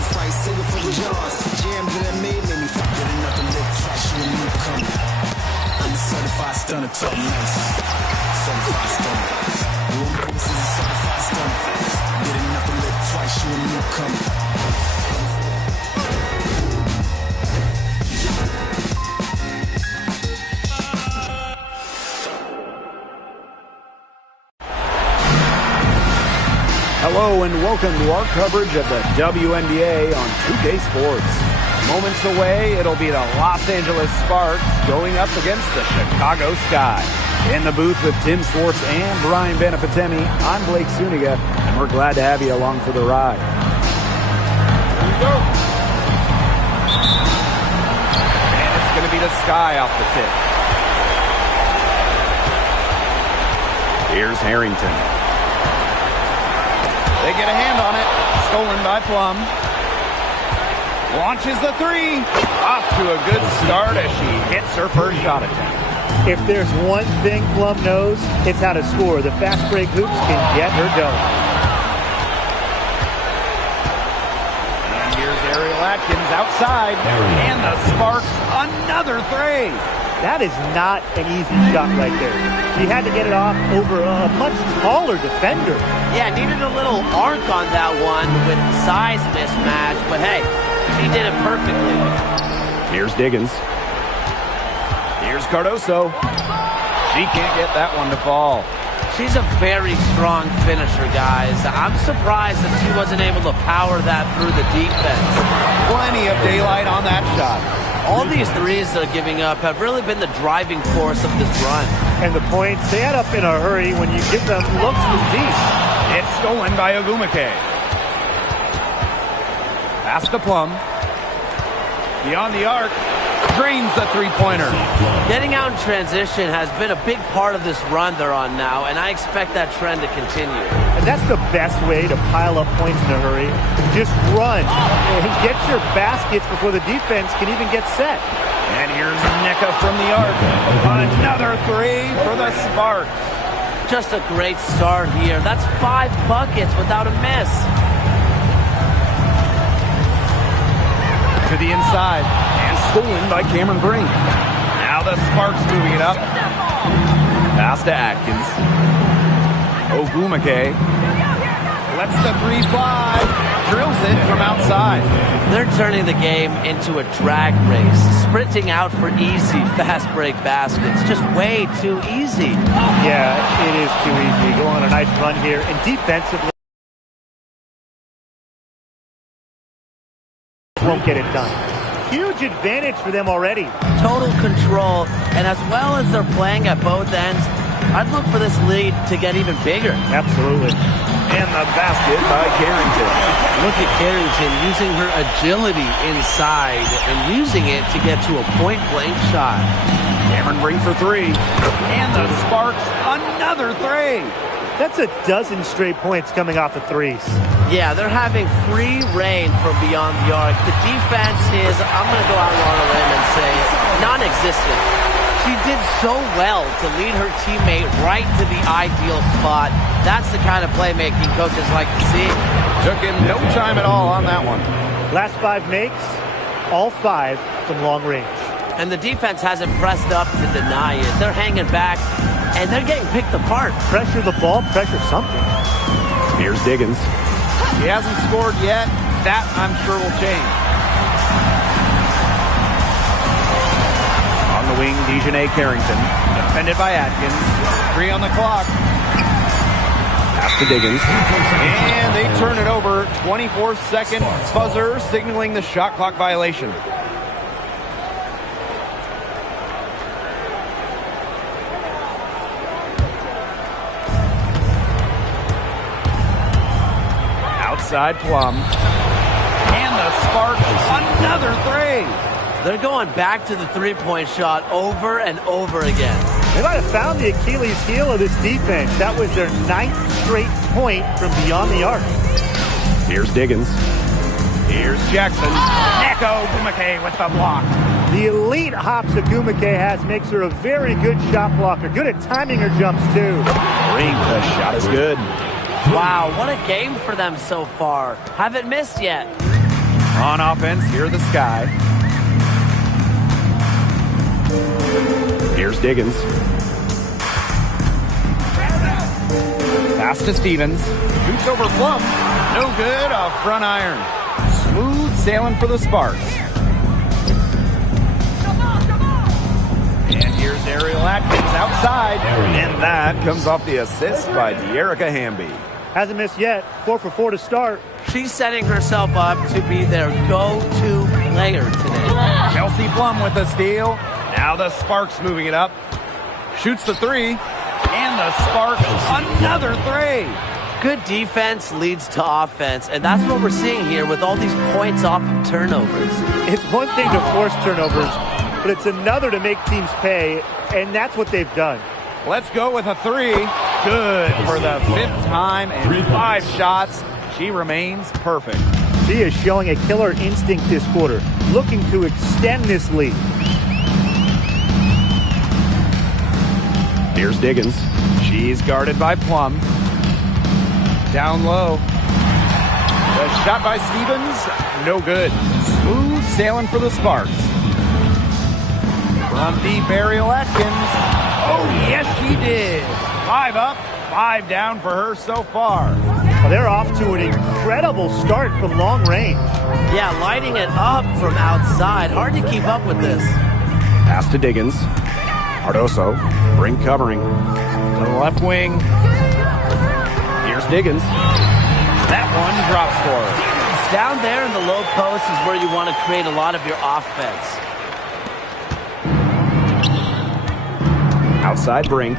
fight, save it for the jaws. Jam that I made me good enough to live trash you a newcomer. I'm a certified stunner, talk nice. Certified stunner. This is a certified stunner. Good enough to live twice, you a newcomer. Hello and welcome to our coverage of the WNBA on 2K Sports. Moments away, it'll be the Los Angeles Sparks going up against the Chicago Sky. In the booth with Tim Swartz and Brian Benefitemi, I'm Blake Suniga, and we're glad to have you along for the ride. Here we go. And it's going to be the Sky off the tip. Here's Harrington. They get a hand on it. Stolen by Plum. Launches the three. Off to a good start as she hits her first shot attempt. If there's one thing Plum knows, it's how to score. The fast break hoops can get her going. And here's Ariel Atkins outside. And the Sparks, another three. That is not an easy shot right there. She had to get it off over a much taller defender. Yeah, needed a little arc on that one with the size mismatch, but hey, she did it perfectly. Here's Diggins. Here's Cardoso. She can't get that one to fall. She's a very strong finisher, guys. I'm surprised that she wasn't able to power that through the defense. Plenty of daylight on that shot. All these threes they're giving up have really been the driving force of this run. And the points, they add up in a hurry when you give them looks from deep. It's stolen by Ogumake. Pass to Plum. Beyond the arc. Drains the three-pointer. Getting out in transition has been a big part of this run they're on now, and I expect that trend to continue. And that's the best way to pile up points in a hurry. Just run and get your baskets before the defense can even get set. And here's Nneka from the arc. Another three for the Sparks. Just a great start here. That's 5 buckets without a miss. To the inside. And stolen by Cameron Brink. Now the Sparks moving it up. Pass to Atkins. Ogumake. Lets the three fly. Drills it from outside. They're turning the game into a drag race. Sprinting out for easy fast break baskets. Just way too easy. Yeah, it is too easy. Go on a nice run here. And defensively, won't get it done. Huge advantage for them already. Total control, and as well as they're playing at both ends, I'd look for this lead to get even bigger. Absolutely. And the basket by Carrington. Look at Carrington using her agility inside and using it to get to a point-blank shot. Cameron Brink for three. And the Sparks, another three. That's a dozen straight points coming off the threes. Yeah, they're having free reign from beyond the arc. The defense is, I'm going to go out on a limb and say, non-existent. She did so well to lead her teammate right to the ideal spot. That's the kind of playmaking coaches like to see. Took him no time at all on that one. Last 5 makes, all 5 from long range. And the defense hasn't pressed up to deny it. They're hanging back, and they're getting picked apart. Pressure the ball, pressure something. Here's Diggins. He hasn't scored yet. That, I'm sure, will change. On the wing, Dejanay Carrington. Defended by Atkins. 3 on the clock. Pass to Diggins. And they turn it over. 24-second buzzer signaling the shot clock violation. Outside Plum. And the Sparks, another three. They're going back to the three-point shot over and over again. They might have found the Achilles heel of this defense. That was their 9th straight point from beyond the arc. Here's Diggins. Here's Jackson. Nneka Ogumake with the block. The elite hops Ogumake has makes her a very good shot blocker. Good at timing her jumps, too. Brink, the shot is good. Wow, what a game for them so far. Haven't missed yet. On offense, here are the Sky. Here's Diggins. Pass to Stevens. Shoots over Plum. No good. A front iron. Smooth sailing for the Sparks. And here's Ariel Atkins outside. And that comes off the assist by De'Erica Hamby. Hasn't missed yet. 4 for 4 to start. She's setting herself up to be their go-to player today. Kelsey Plum with the steal. Now the Sparks moving it up. Shoots the three. And the Sparks another three. Good defense leads to offense, and that's what we're seeing here with all these points off of turnovers. It's one thing to force turnovers, but it's another to make teams pay, and that's what they've done. Let's go with a three. Good for the 5th time and 5 shots. She remains perfect. She is showing a killer instinct this quarter, looking to extend this lead. Here's Diggins. She's guarded by Plum. Down low. The shot by Stevens, no good. Smooth sailing for the Sparks. From deep, Ariel Atkins. Oh, yes, she did. 5 up, 5 down for her so far. Well, they're off to an incredible start from long range. Yeah, lighting it up from outside. Hard to keep up with this. Pass to Diggins. Cardoso, ring covering. To the left wing. Here's Diggins. That one drops for her. Down there in the low post is where you want to create a lot of your offense. Outside Brink.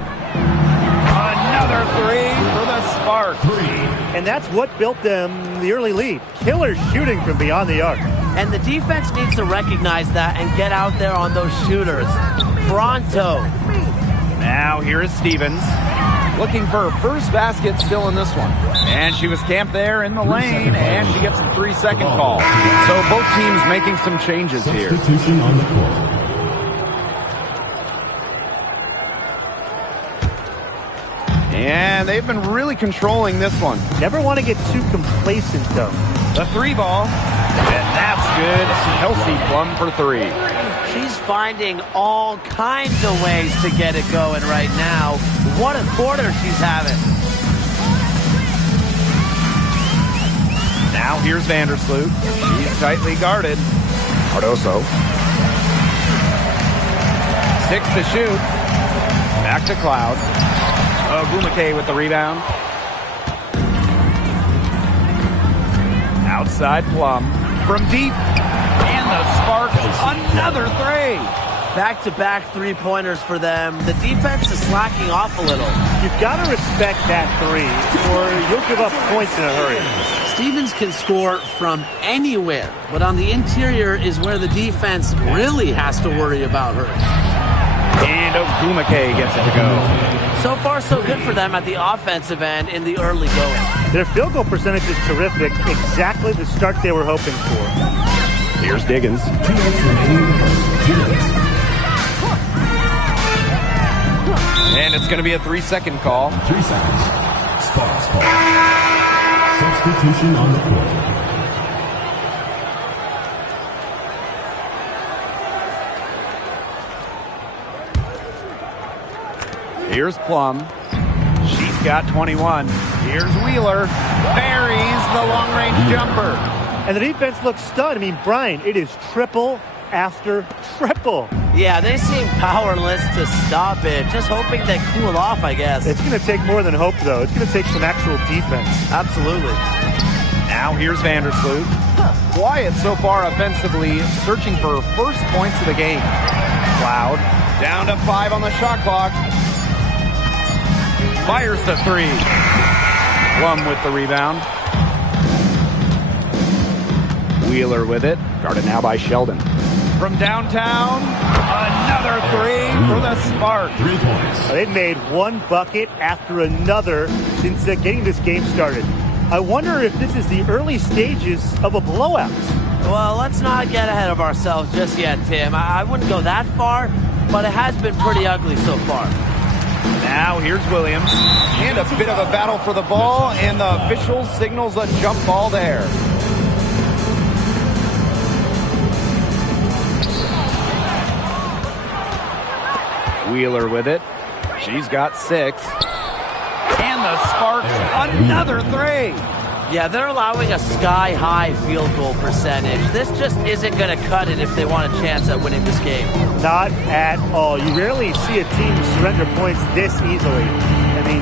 Another three for the Sparks. And that's what built them the early lead. Killer shooting from beyond the arc. And the defense needs to recognize that and get out there on those shooters. Pronto. Now here is Stevens. Looking for her first basket still in this one. And she was camped there in the lane, and she gets a 3-second call. So both teams making some changes here. Substitution on the court. And they've been really controlling this one. Never want to get too complacent, though. The 3 ball. And that's good. Kelsey Plum for 3. She's finding all kinds of ways to get it going right now. What a quarter she's having. Now here's Vandersloot. She's tightly guarded. Cardoso. 6 to shoot. Back to Cloud. Ogumake with the rebound. Outside Plum. From deep. And the Sparks, another 3. Back-to-back three-pointers for them. The defense is slacking off a little. You've got to respect that 3, or you'll give up points in a hurry. Stevens can score from anywhere, but on the interior is where the defense really has to worry about her. And Ogumake gets it to go. So far, so good for them at the offensive end in the early going. Their field goal percentage is terrific. Exactly the start they were hoping for. Here's Diggins. 2 minutes remaining in the first. 2 minutes. And it's going to be a 3-second call. 3 seconds. Sparks ball. Substitution on the court. Here's Plum. She's got 21. Here's Wheeler. Buries the long-range jumper. And the defense looks stunned. I mean, Brian, it is triple after triple. Yeah, they seem powerless to stop it. Just hoping they cool off, I guess. It's going to take more than hope, though. It's going to take some actual defense. Absolutely. Now here's Vandersloot. Quiet so far offensively, searching for her first points of the game. Cloud down to 5 on the shot clock. Fires the 3. Plum with the rebound. Wheeler with it. Guarded now by Sheldon. From downtown, another 3 for the Sparks. 3 points. They've made one bucket after another since getting this game started. I wonder if this is the early stages of a blowout. Well, let's not get ahead of ourselves just yet, Tim. I wouldn't go that far, but it has been pretty ugly so far. Now here's Williams. And a bit of a battle for the ball, and the official signals a jump ball there. Wheeler with it. She's got 6. And the Sparks, another 3. Yeah, they're allowing a sky-high field goal percentage. This just isn't going to cut it if they want a chance at winning this game. Not at all. You rarely see a team surrender points this easily. I mean,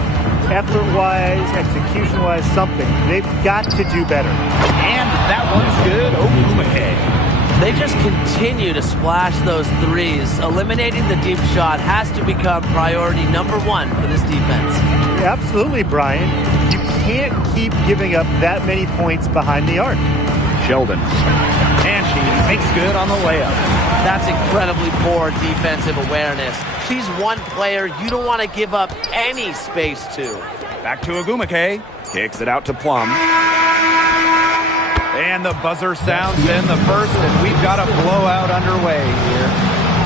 effort-wise, execution-wise, something. They've got to do better. And that one's good. Ogumake. They just continue to splash those threes. Eliminating the deep shot has to become priority number 1 for this defense. Yeah, absolutely, Brian. You can't keep giving up that many points behind the arc. Sheldon. And she makes good on the layup. That's incredibly poor defensive awareness. She's one player you don't want to give up any space to. Back to Ogumake. Kicks it out to Plum. And the buzzer sounds in the first, and we've got a blowout underway here.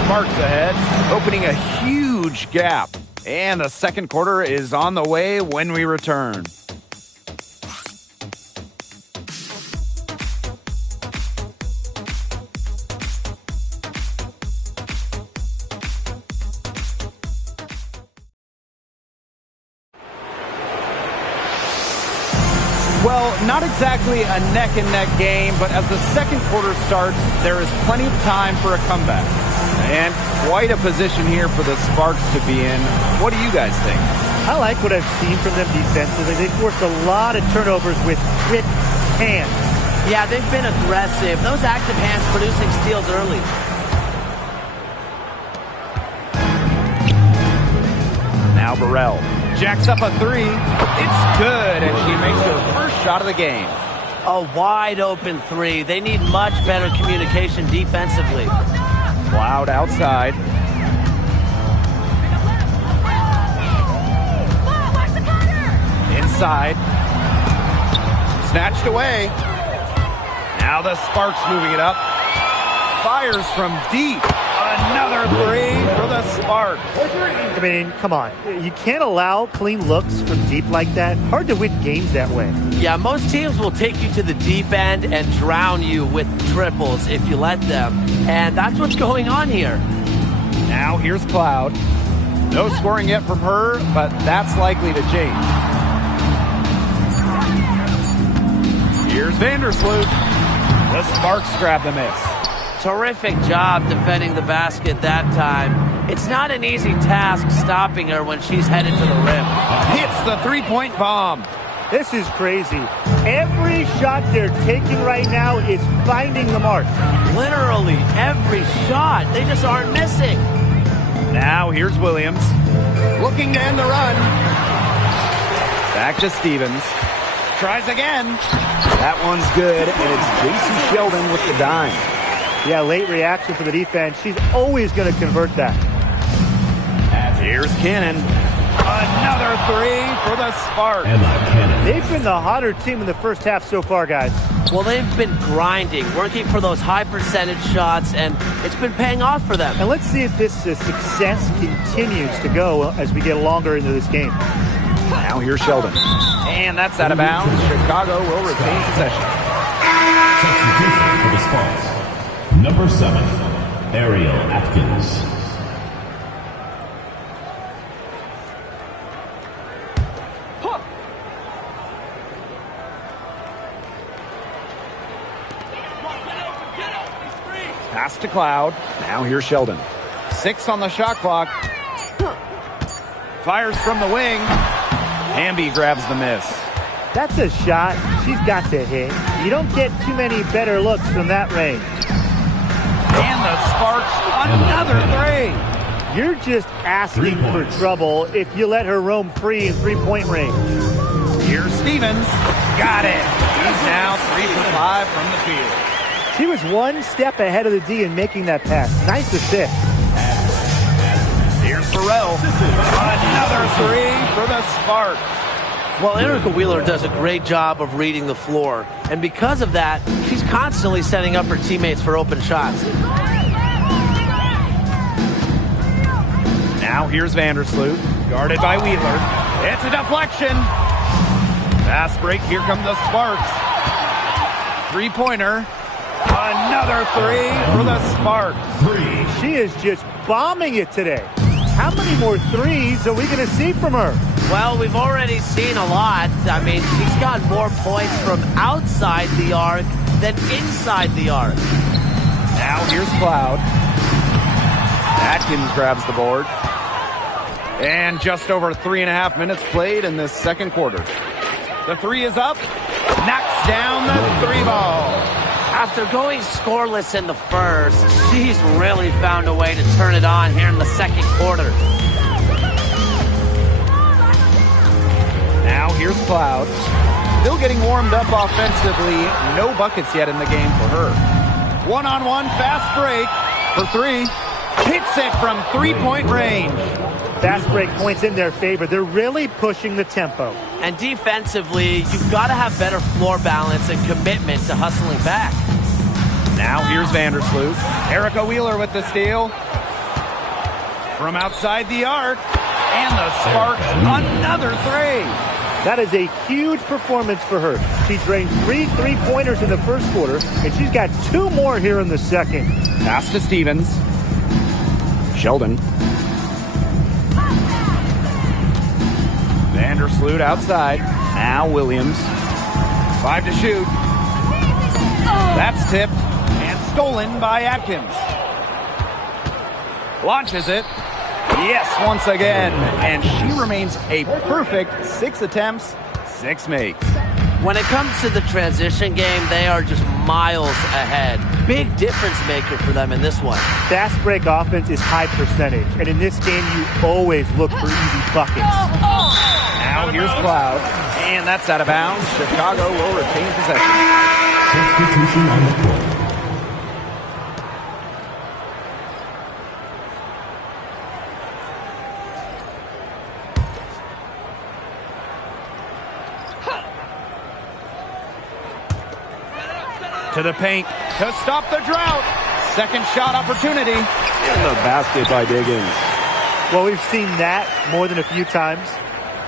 Sparks ahead, opening a huge gap. And the second quarter is on the way when we return. Well, not exactly a neck-and-neck game, but as the second quarter starts, there is plenty of time for a comeback. And quite a position here for the Sparks to be in. What do you guys think? I like what I've seen from them defensively. They've forced a lot of turnovers with quick hands. Yeah, they've been aggressive. Those active hands producing steals early. Now Burrell jacks up a 3. It's good, and she makes her first shot of the game. A wide open 3. They need much better communication defensively. Cloud outside. Inside. Snatched away. Now the Sparks moving it up. Fires from deep. Another 3 for the Sparks. I mean, come on. You can't allow clean looks from deep like that. Hard to win games that way. Yeah, most teams will take you to the deep end and drown you with triples if you let them. And that's what's going on here. Now here's Cloud. No scoring yet from her, but that's likely to change. Here's Vandersloot. The Sparks grab the miss. Terrific job defending the basket that time. It's not an easy task stopping her when she's headed to the rim. Hits the three-point bomb. This is crazy. Every shot they're taking right now is finding the mark. Literally every shot. They just aren't missing. Now here's Williams. Looking to end the run. Back to Stevens. Tries again. That one's good, and it's JC Sheldon with the dime. Yeah, late reaction for the defense. She's always going to convert that. Here's Cannon. Another 3 for the Sparks. They've been the hotter team in the first half so far, guys. Well, they've been grinding, working for those high percentage shots, and it's been paying off for them. And let's see if this success continues to go as we get longer into this game. Now here's Sheldon. And that's out of bounds. Chicago will retain possession. Substitution for the Sparks. Number 7, Ariel Atkins. Pass to Cloud. Now here's Sheldon. 6 on the shot clock. Fires from the wing. Hamby grabs the miss. That's a shot she's got to hit. You don't get too many better looks from that range. And the Sparks, another 3. You're just asking for trouble if you let her roam free in three-point range. Here's Stevens. Got it. He's now 3 for 5 from the field. She was one step ahead of the D in making that pass. Nice assist. Here's Burrell. Another 3 for the Sparks. Well, Erica Wheeler does a great job of reading the floor. And because of that, she's constantly setting up her teammates for open shots. Now here's Vandersloot. Guarded by Wheeler. It's a deflection. Fast break. Here come the Sparks. Three-pointer. Another 3 for the Sparks. She is just bombing it today. How many more threes are we going to see from her? Well, we've already seen a lot. I mean, she's got more points from outside the arc than inside the arc. Now here's Cloud. Atkins grabs the board. And just over 3.5 minutes played in this second quarter. The three is up. Knocks down the three ball. After going scoreless in the first, she's really found a way to turn it on here in the second quarter. Now here's Cloud. Still getting warmed up offensively. No buckets yet in the game for her. One-on-one fast break for three. Hits it from three-point range. Fast break points in their favor. They're really pushing the tempo. And defensively, you've got to have better floor balance and commitment to hustling back. Now here's Vandersloot. Erica Wheeler with the steal. From outside the arc. And the Sparks another three. That is a huge performance for her. She drained 3 3-pointers in the first quarter, and she's got 2 more here in the second. Pass to Stevens. Sheldon. Vandersloot outside. Now Williams. 5 to shoot. That's tipped and stolen by Atkins. Launches it. Yes, once again. And she remains a perfect 6 attempts, 6 makes. When it comes to the transition game, they are just miles ahead. Big difference maker for them in this one. Fast break offense is high percentage, and in this game, you always look for easy buckets. Now here's Cloud, and that's out of bounds. Chicago will retain possession. Substitution on the court. To the paint to stop the drought. Second shot opportunity. In the basket by Diggins. Well, we've seen that more than a few times.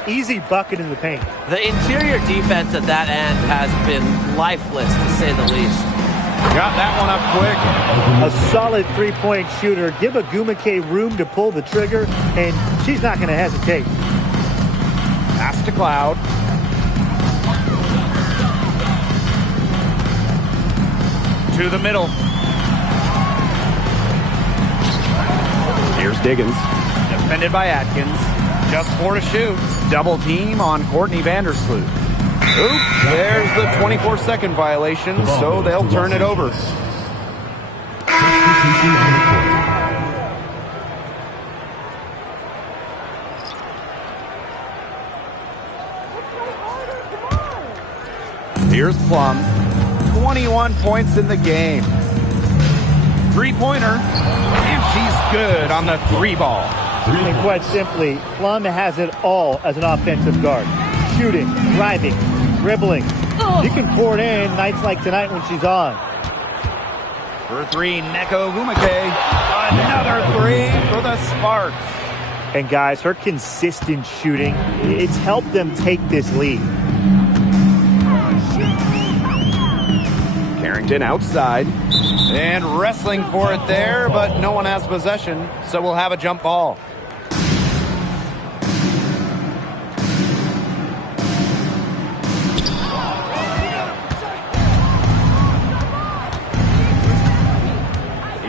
Easy bucket in the paint. The interior defense at that end has been lifeless, to say the least. Got that one up quick. A solid three-point shooter. Give Agumake room to pull the trigger, and she's not going to hesitate. Pass to Cloud. To the middle. Here's Diggins. Defended by Atkins. Just 4 to shoot. Double team on Courtney Vandersloot. Oop, there's the 24-second violation, so they'll turn it over. Here's Plum. 21 points in the game. Three-pointer, and she's good on the three ball. And quite simply, Plum has it all as an offensive guard. Shooting, driving, dribbling. She can pour it in nights like tonight when she's on. For three, Neko Gumake. Another three for the Sparks. And guys, her consistent shooting, it's helped them take this lead. Carrington outside. And wrestling for it there, but no one has possession, so we'll have a jump ball.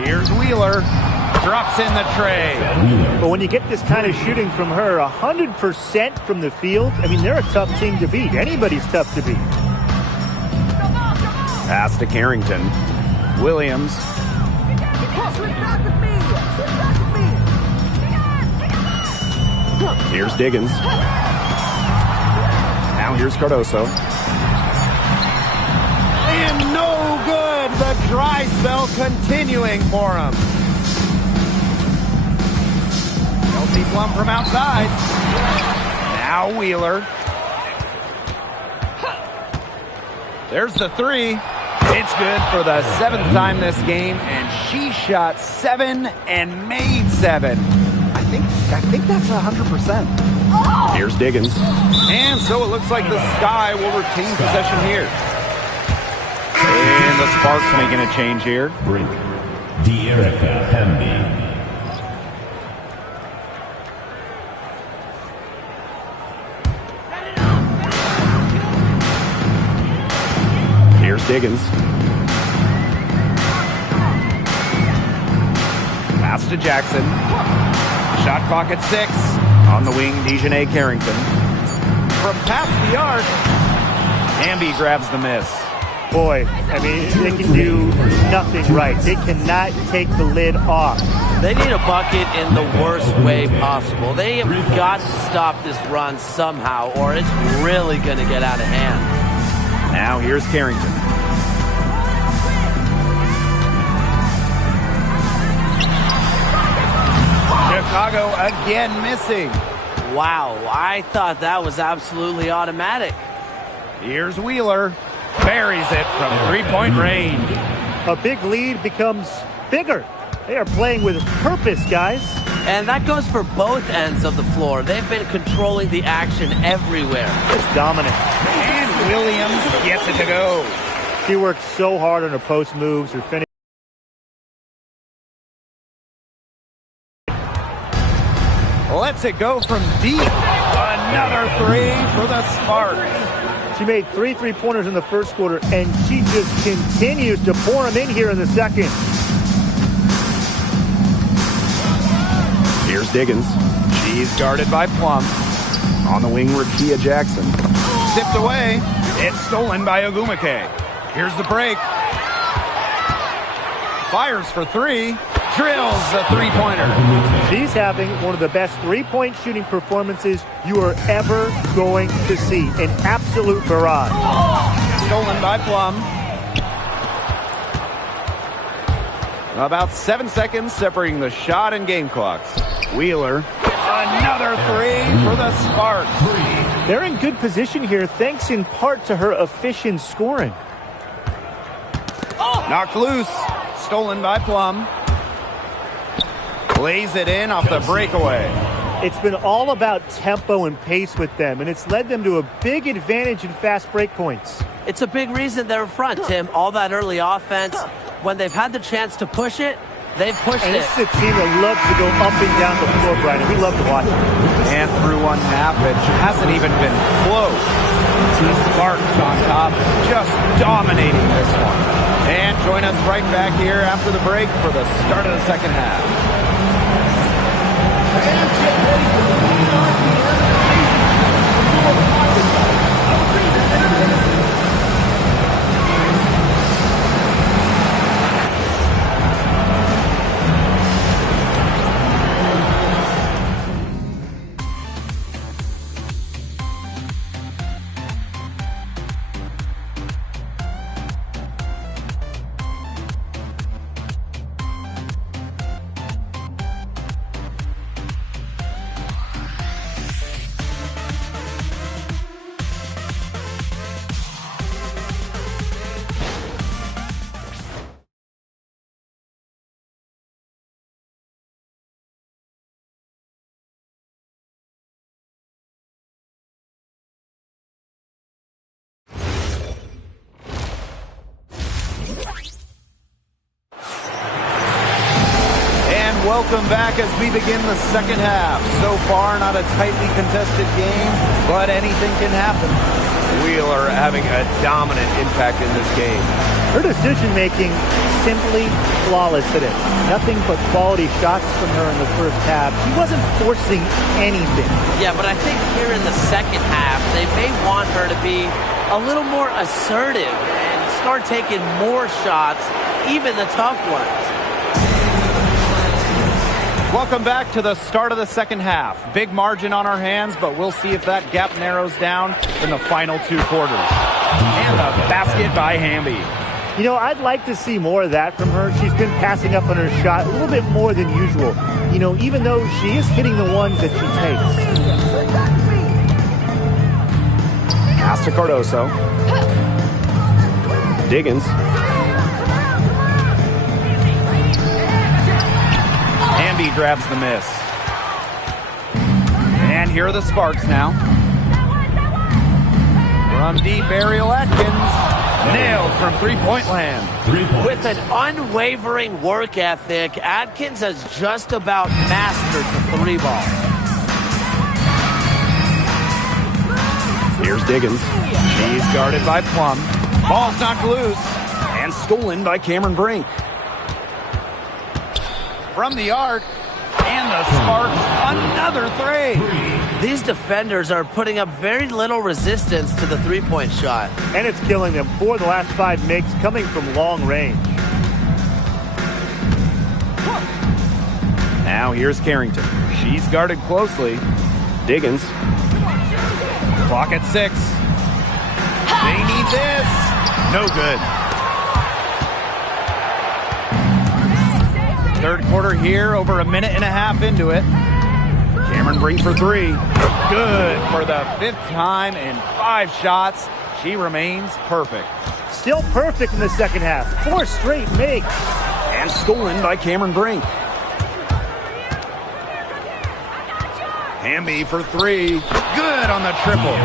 Here's Wheeler. Drops in the tray. But when you get this kind of shooting from her, 100% from the field, I mean, they're a tough team to beat. Anybody's tough to beat. Pass to Carrington. Williams. Here's Diggins. Now here's Cardoso. And no good. The dry spell continuing for him. Kelsey Plum from outside. Now Wheeler. There's the three. It's good for the 7th time this game, and she shot 7 and made 7. I think that's 100%. Here's Diggins. And so it looks like the Sky will retain possession here. And the Sparks making a change here. Break. De'Erica Hamby. Diggins. Pass to Jackson. Shot clock at 6. On the wing, Dejanay Carrington. From past the arc, Hamby grabs the miss. Boy, I mean, they can do nothing right. They cannot take the lid off. They need a bucket in the worst way possible. They have got to stop this run somehow, or it's really going to get out of hand. Now here's Carrington. Chicago again missing. Wow, I thought that was absolutely automatic. Here's Wheeler. Buries it from three-point range. A big lead becomes bigger. They are playing with purpose, guys. And that goes for both ends of the floor. They've been controlling the action everywhere. It's dominant. And Williams gets it to go. She worked so hard on her post moves, her finish. Lets it go from deep. Another three for the Sparks. She made 3 3-pointers in the first quarter, and she just continues to pour them in here in the second. Here's Diggins. She's guarded by Plum. On the wing, Rakia Jackson. Tipped away. It's stolen by Ogumake. Here's the break. Fires for 3. Drills the three-pointer. She's having one of the best three-point shooting performances you are ever going to see. An absolute barrage. Stolen by Plum. About 7 seconds separating the shot and game clocks. Wheeler. Another 3 for the Sparks. They're in good position here thanks in part to her efficient scoring. Knocked loose. Stolen by Plum. Lays it in off the breakaway. It's been all about tempo and pace with them, and it's led them to a big advantage in fast break points. It's a big reason they're in front, Tim. All that early offense, when they've had the chance to push it, they've pushed and it. This is a team that loves to go up and down the floor, Brian, and we love to watch it. And through one half, it hasn't even been close. Two Sparks on top, just dominating this one. And join us right back here after the break for the start of the second half. Welcome back as we begin the second half. So far, not a tightly contested game, but anything can happen. Wheeler having a dominant impact in this game. Her decision-making simply flawless today. Nothing but quality shots from her in the first half. She wasn't forcing anything. Yeah, but I think here in the second half, they may want her to be a little more assertive and start taking more shots, even the tough ones. Welcome back to the start of the second half. Big margin on our hands, but we'll see if that gap narrows down in the final 2 quarters. And the basket by Hamby. You know, I'd like to see more of that from her. She's been passing up on her shot a little bit more than usual. You know, even though she is hitting the ones that she takes. Pass to Cardoso. Diggins. Hamby grabs the miss. And here are the Sparks now. From deep, Ariel Atkins. Nailed from three-point land. With an unwavering work ethic, Atkins has just about mastered the 3-ball. Here's Diggins. She's guarded by Plum. Ball's knocked loose and stolen by Cameron Brink. From the arc, and the Sparks, another three. These defenders are putting up very little resistance to the three-point shot. And it's killing them. 4 of the last 5 makes coming from long range. Now here's Carrington. She's guarded closely. Diggins. Clock at 6. They need this. No good. Third quarter here, over a minute and a half into it. Cameron Brink for 3. Good for the 5th time in 5 shots. She remains perfect. Still perfect in the second half. 4 straight makes. And stolen by Cameron Brink. Hamby for 3. Good on the triple.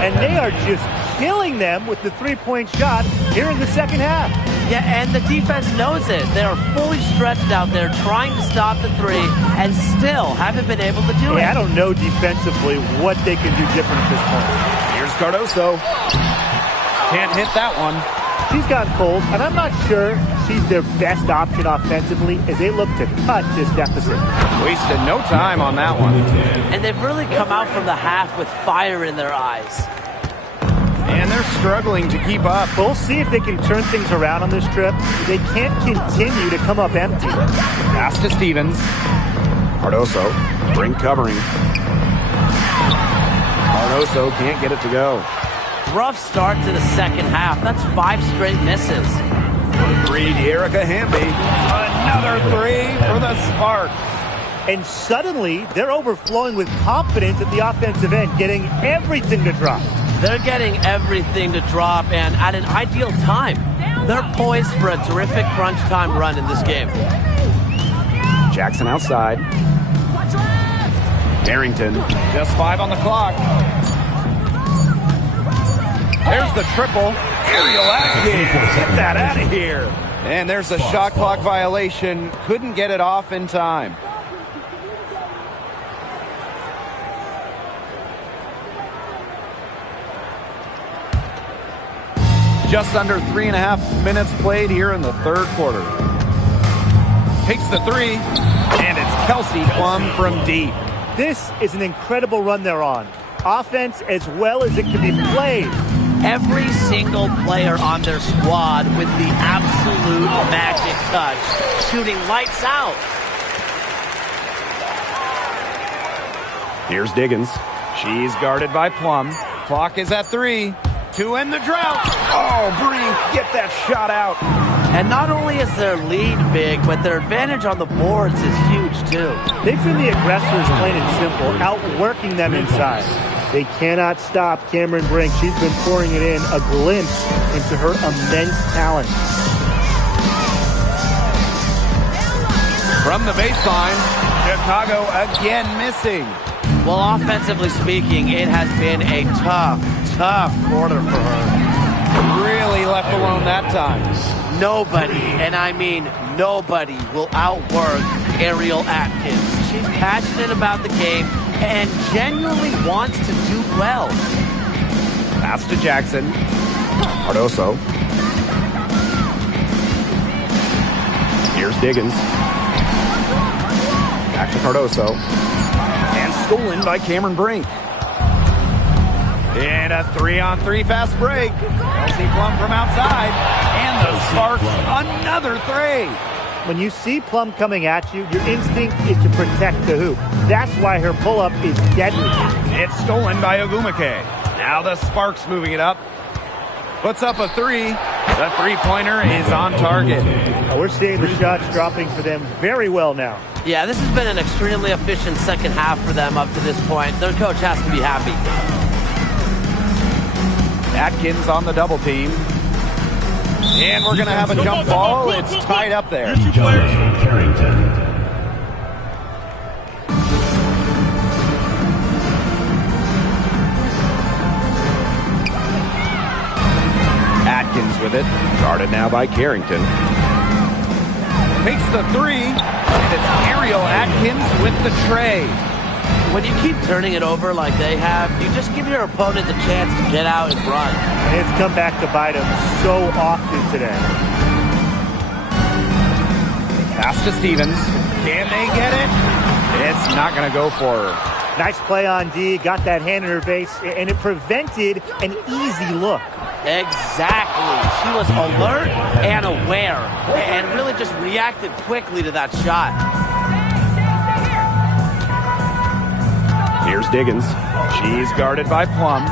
And they are just killing them with the three-point shot here in the second half. Yeah, and the defense knows it. They are fully stretched out there trying to stop the three and still haven't been able to do it. I don't know defensively what they can do different at this point. Here's Cardoso. Can't hit that one. She's gotten cold, and I'm not sure she's their best option offensively as they look to cut this deficit. Wasted no time on that one. And they've really come out from the half with fire in their eyes. And they're struggling to keep up. We'll see if they can turn things around on this trip. They can't continue to come up empty. Pass to Stevens. Cardoso. Brink covering. Cardoso can't get it to go. Rough start to the second half. That's 5 straight misses. For 3 to Erica Hamby. Another 3 for the Sparks. And suddenly, they're overflowing with confidence at the offensive end, getting everything to drop. They're getting everything to drop, and at an ideal time. They're poised for a terrific crunch time run in this game. Jackson outside. Harrington. Just 5 on the clock. There's the triple. Ariel Atkins. Get that out of here. And there's a shot clock violation. Couldn't get it off in time. Just under 3.5 minutes played here in the third quarter. Takes the 3, and it's Kelsey Plum from deep. This is an incredible run they're on. Offense as well as it can be played. Every single player on their squad with the absolute magic touch, shooting lights out. Here's Diggins. She's guarded by Plum. Clock is at 3. To end the drought. Oh, Brink, get that shot out. And not only is their lead big, but their advantage on the boards is huge too. They've been the aggressors, plain and simple, outworking them inside. They cannot stop Cameron Brink. She's been pouring it in, a glimpse into her immense talent. From the baseline, Chicago again missing. Well, offensively speaking, it has been a tough quarter for her. Really left alone that time. Nobody, and I mean nobody, will outwork Ariel Atkins. She's passionate about the game and genuinely wants to do well. Pass to Jackson. Cardoso. Here's Diggins. Back to Cardoso. And stolen by Cameron Brink. And a 3-on-3 fast break. Kelsey Plum from outside. And the Sparks, another 3. When you see Plum coming at you, your instinct is to protect the hoop. That's why her pull-up is deadly. It's stolen by Ogumake. Now the Sparks moving it up. Puts up a 3. The three-pointer is on target. We're seeing the shots dropping for them very well now. Yeah, this has been an extremely efficient second half for them up to this point. Their coach has to be happy. Atkins on the double team. And we're going to have a jump ball. It's tied up there. Carrington. Atkins with it. Guarded now by Carrington. Takes the 3. And it's Ariel Atkins with the tray. When you keep turning it over like they have, you just give your opponent the chance to get out and run. And it's come back to bite them so often today. Pass to Stevens. Can they get it? It's not going to go for her. Nice play on D. Got that hand in her face, and it prevented an easy look. Exactly. She was alert and aware and really just reacted quickly to that shot. Here's Diggins. She's guarded by Plum.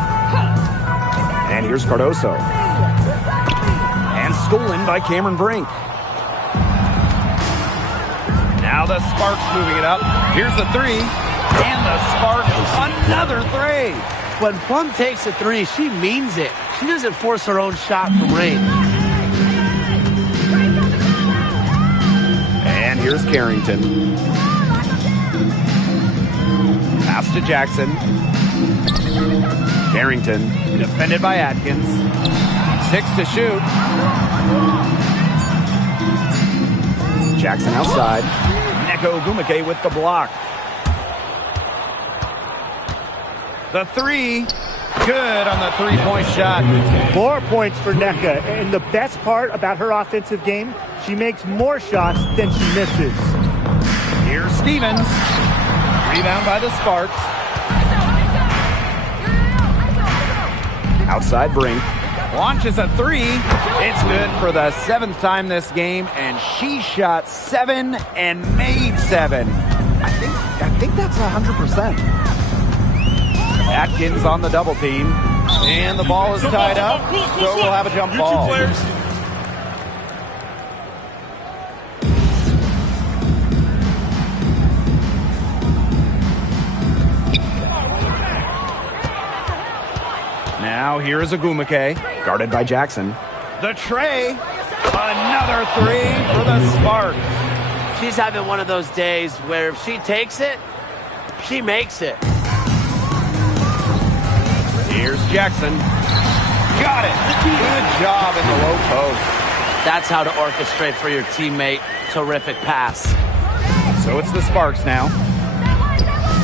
And here's Cardoso. And stolen by Cameron Brink. Now the Sparks moving it up. Here's the three. And the Sparks, another three. When Plum takes a three, she means it. She doesn't force her own shot from range. And here's Carrington. Pass to Jackson. Carrington, defended by Atkins. 6 to shoot. Jackson outside. Neko Gumake with the block. The three, good on the three-point shot. 4 points for Nneka, and the best part about her offensive game, she makes more shots than she misses. Here's Stevens. Rebound by the Sparks. Outside Brink. Launches a three. It's good for the 7th time this game, and she shot 7 and made 7. I think that's 100%. Atkins on the double team, and the ball is tied up, so we'll have a jump ball. Now here is Agumake, guarded by Jackson. The tray, another three for the Sparks. She's having one of those days where if she takes it, she makes it. Here's Jackson. Got it. Good job in the low post. That's how to orchestrate for your teammate. Terrific pass. So it's the Sparks now.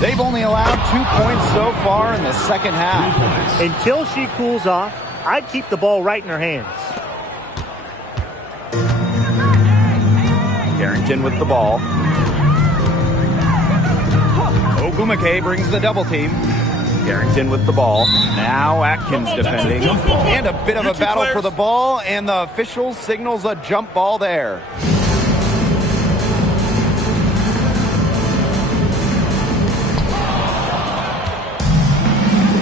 They've only allowed 2 points so far in the second half. Until she cools off, I'd keep the ball right in her hands. Carrington with the ball. Ogumake brings the double team. Carrington with the ball. Now Atkins defending. And a bit of a battle for the ball, and the official signals a jump ball there.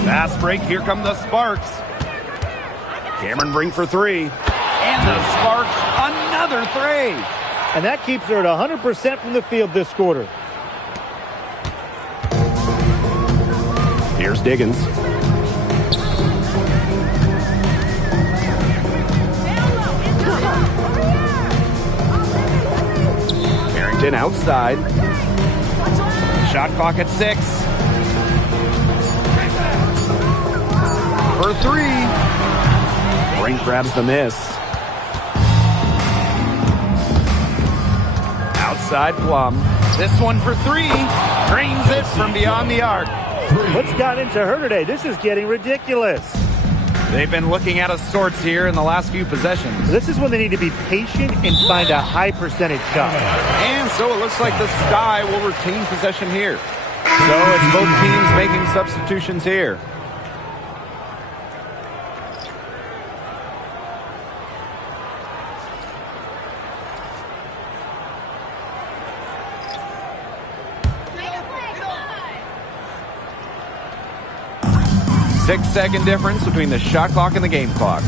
Fast break, here come the Sparks. Cameron Brink for three. And the Sparks, another three. And that keeps her at 100% from the field this quarter. Here's Diggins. Carrington outside. Shot clock at 6. For three. Brink grabs the miss. Outside Plum. This one for three. Drains it from beyond the arc. What's got into her today? This is getting ridiculous. They've been looking out of sorts here in the last few possessions. This is when they need to be patient and find a high percentage shot. And so it looks like the Sky will retain possession here. So it's both teams making substitutions here. Six-second difference between the shot clock and the game clock.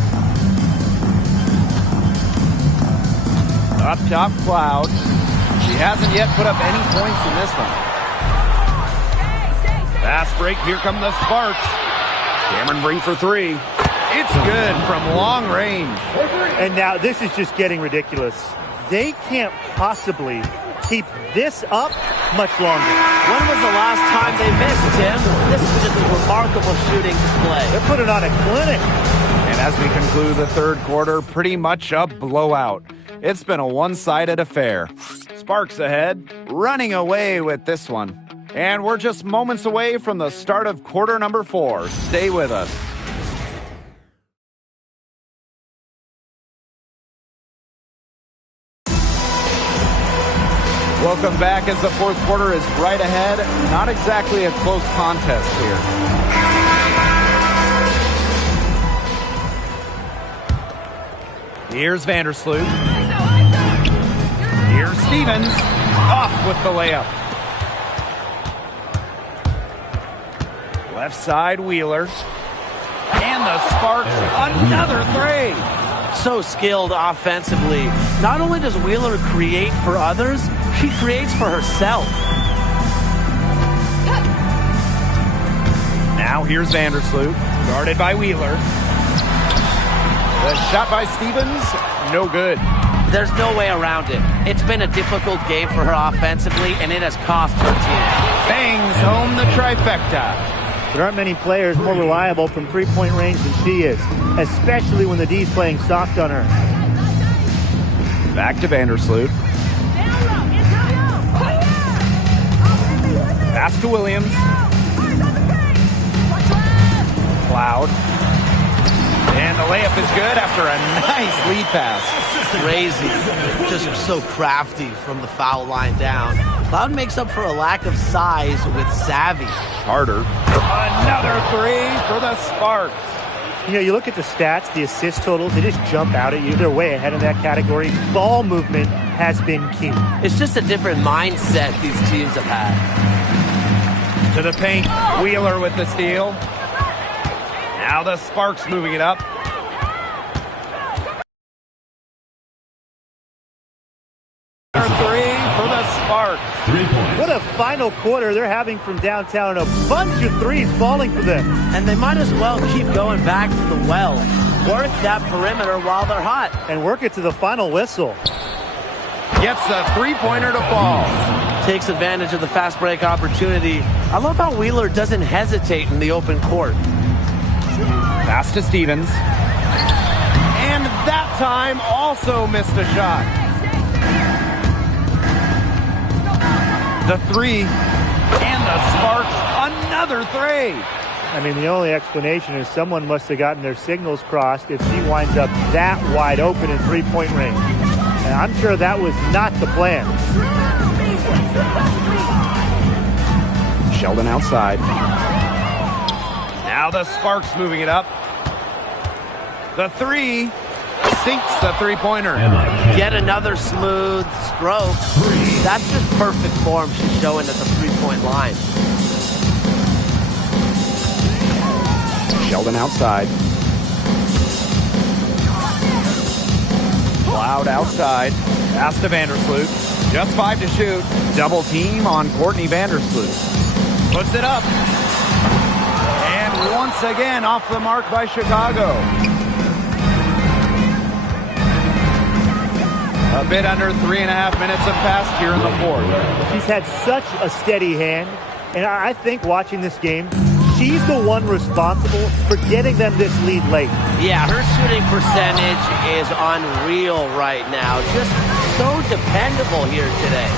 Up top, Cloud. She hasn't yet put up any points in this one. Fast break, here come the Sparks. Cameron Brink for three. It's good from long range. And now this is just getting ridiculous. They can't possibly keep this up much longer. When was the last time they missed, Tim? This is just a remarkable shooting display. They're putting on a clinic. And as we conclude the third quarter, pretty much a blowout. It's been a one-sided affair. Sparks ahead, running away with this one. And we're just moments away from the start of quarter number 4. Stay with us. Welcome back as the fourth quarter is right ahead. Not exactly a close contest here. Here's Vandersloot. Here's Stevens. Off with the layup. Left side, Wheeler. And the Sparks, another three. So skilled offensively. Not only does Wheeler create for others, she creates for herself. Now here's Vandersloot, guarded by Wheeler. The shot by Stevens, no good. There's no way around it. It's been a difficult game for her offensively, and it has cost her team. Bangs home the trifecta. There aren't many players more reliable from three-point range than she is, especially when the D's playing soft on her. Back to Vandersloot. Pass to Williams. Cloud. And the layup is good after a nice lead pass. Crazy. Just so crafty from the foul line down. Cloud makes up for a lack of size with savvy. Carter. Another three for the Sparks. You know, you look at the stats, the assist totals, they just jump out at you. They're way ahead in that category. Ball movement has been key. It's just a different mindset these teams have had. To the paint. Wheeler with the steal. Now the Sparks moving it up. Three for the Sparks. 3 points. What a final quarter they're having from downtown. A bunch of threes falling for them. And they might as well keep going back to the well. Work that perimeter while they're hot. And work it to the final whistle. Gets the three-pointer to fall. Takes advantage of the fast break opportunity. I love how Wheeler doesn't hesitate in the open court. Pass to Stevens. And that time also missed a shot. The three. And the Sparks, another three. I mean, the only explanation is someone must have gotten their signals crossed if she winds up that wide open in three-point range. And I'm sure that was not the plan. Sheldon outside. Now the Sparks moving it up. The three sinks the three-pointer. Yet another smooth stroke. That's just perfect form she's showing at the three-point line. Sheldon outside. Cloud outside. Pass to Vandersloot. Just 5 to shoot. Double team on Courtney Vandersloot. Puts it up. And once again off the mark by Chicago. A bit under 3.5 minutes have passed here in the fourth. She's had such a steady hand. And I think watching this game, she's the one responsible for getting them this lead late. Yeah, her shooting percentage is unreal right now. Just so dependable here today.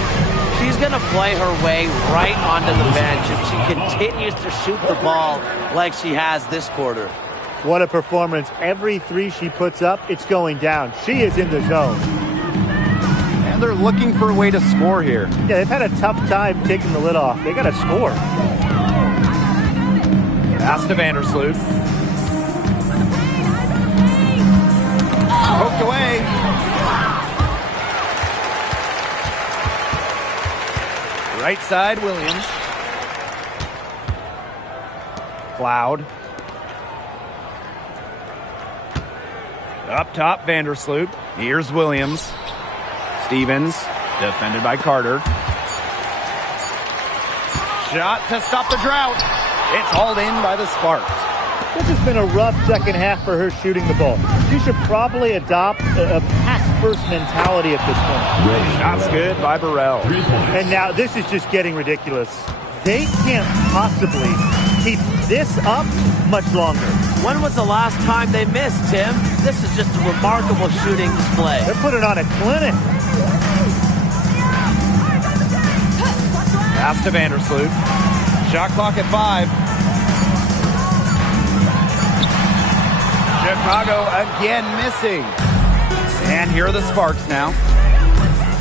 She's going to play her way right onto the bench if she continues to shoot the ball like she has this quarter. What a performance. Every three she puts up, it's going down. She is in the zone. And they're looking for a way to score here. Yeah, they've had a tough time taking the lid off. They got to score. Pass to Vandersloot. Poked away. Right side, Williams. Cloud. Up top, Vandersloot. Here's Williams. Stevens, defended by Carter. Shot to stop the drought. It's hauled in by the Sparks. This has been a rough second half for her shooting the ball. She should probably adopt a pass-first mentality at this point. Shots good by Burrell. 3 points. And now this is just getting ridiculous. They can't possibly keep this up much longer. When was the last time they missed, Tim? This is just a remarkable shooting display. They're putting on a clinic. Pass to Vandersloot. Shot clock at 5. Chicago again missing. And here are the Sparks now.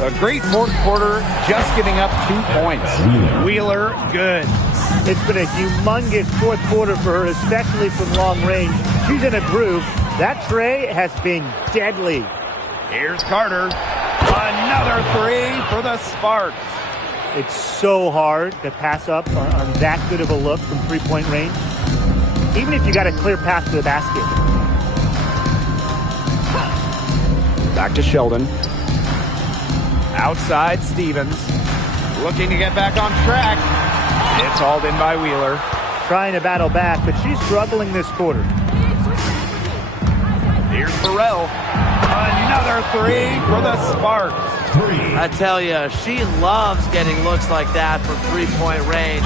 A great fourth quarter, just giving up 2 points. Wheeler, good. It's been a humongous fourth quarter for her, especially from long range. She's in a groove. That tray has been deadly. Here's Carter. Another 3 for the Sparks. It's so hard to pass up on that good of a look from three-point range, even if you got a clear path to the basket. Back to Sheldon. Outside Stevens. Looking to get back on track. It's hauled in by Wheeler. Trying to battle back, but she's struggling this quarter. Here's Burrell. Another 3 for the Sparks. I tell you, she loves getting looks like that from three-point range.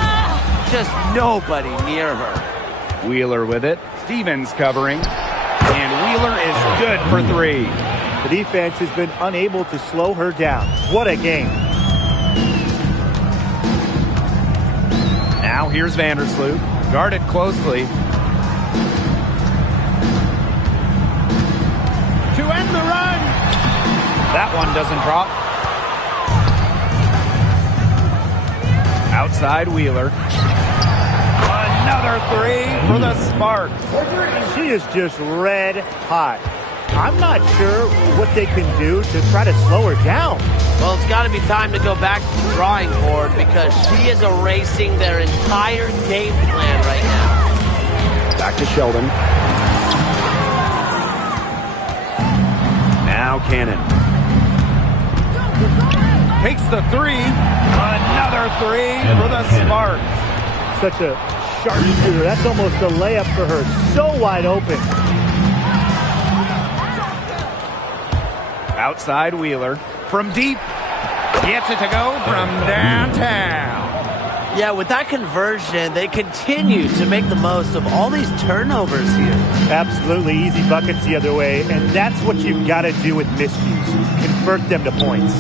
Just nobody near her. Wheeler with it. Stevens covering. And Wheeler is good for 3. The defense has been unable to slow her down. What a game. Now here's Vandersloot. Guarded closely. To end the run. That one doesn't drop. Outside Wheeler. Another 3 for the Sparks. She is just red hot. I'm not sure what they can do to try to slow her down. Well, it's got to be time to go back to the drawing board because she is erasing their entire game plan right now. Back to Sheldon. Now Cannon. Takes the 3. Another 3 for the Sparks. Such a sharp shooter. That's almost a layup for her. So wide open. Outside Wheeler. From deep. Gets it to go from downtown. Yeah, with that conversion, they continue to make the most of all these turnovers here. Absolutely easy buckets the other way, and that's what you've got to do with miscues. Convert them to points.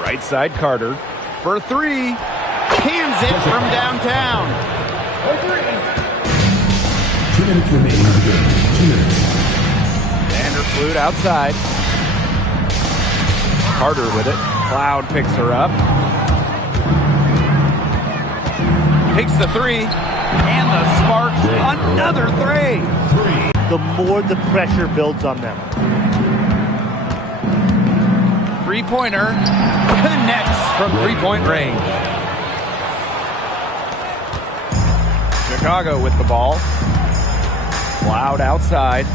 Right side Carter. For 3. Cans it from downtown. 2 minutes remaining in the game. 2 minutes. Vandersloot outside. Carter with it. Cloud picks her up. Takes the 3. And the Sparks another 3. The more the pressure builds on them. Three-pointer connects from three-point range. Chicago with the ball. Cloud outside.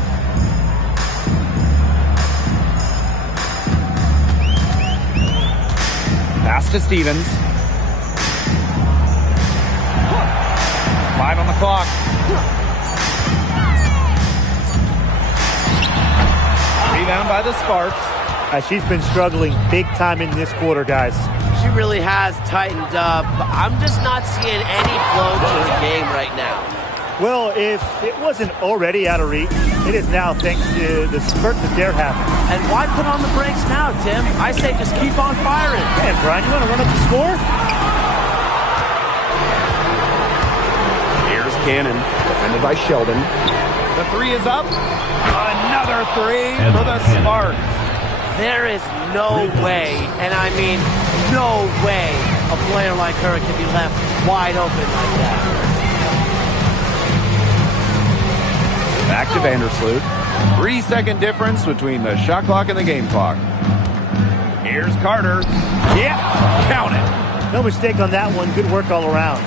Pass to Stevens. 5 on the clock. Rebound by the Sparks. She's been struggling big time in this quarter, guys. She really has tightened up. I'm just not seeing any flow to her game right now. Well, if it wasn't already out of reach, it is now thanks to the spurt that they're having. And why put on the brakes now, Tim? I say just keep on firing. Man, Brian, you want to run up the score? Here's Cannon, defended by Sheldon. The 3 is up. Another 3 for the Sparks. There is no way, and I mean no way, a player like her can be left wide open like that. Back to Vandersloot. 3-second difference between the shot clock and the game clock. Here's Carter. Yeah, count it. No mistake on that one. Good work all around.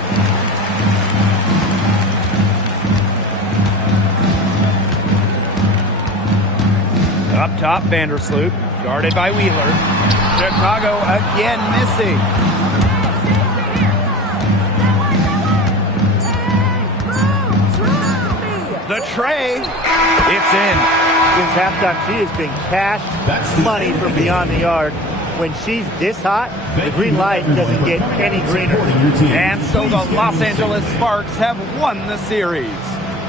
Up top, Vandersloot. Guarded by Wheeler. Chicago again missing. The tray. It's in. Since halftime, she has been cash money from beyond the arc. When she's this hot, the green light doesn't get any greener. And so the Los Angeles Sparks have won the series.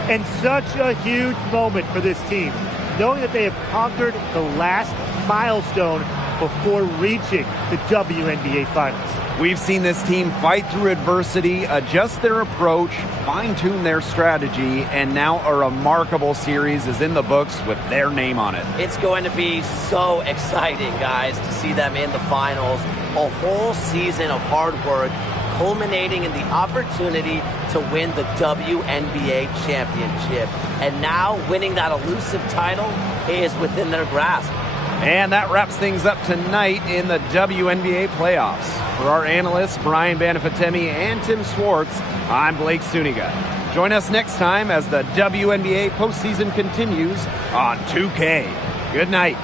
And such a huge moment for this team. knowing that they have conquered the last milestone before reaching the WNBA Finals. We've seen this team fight through adversity, adjust their approach, fine-tune their strategy, and now a remarkable series is in the books with their name on it. It's going to be so exciting, guys, to see them in the finals. A whole season of hard work culminating in the opportunity to win the WNBA championship. And now winning that elusive title is within their grasp. And that wraps things up tonight in the WNBA playoffs. For our analysts, Brian Banafitemi and Tim Swartz, I'm Blake Suniga. Join us next time as the WNBA postseason continues on 2K. Good night.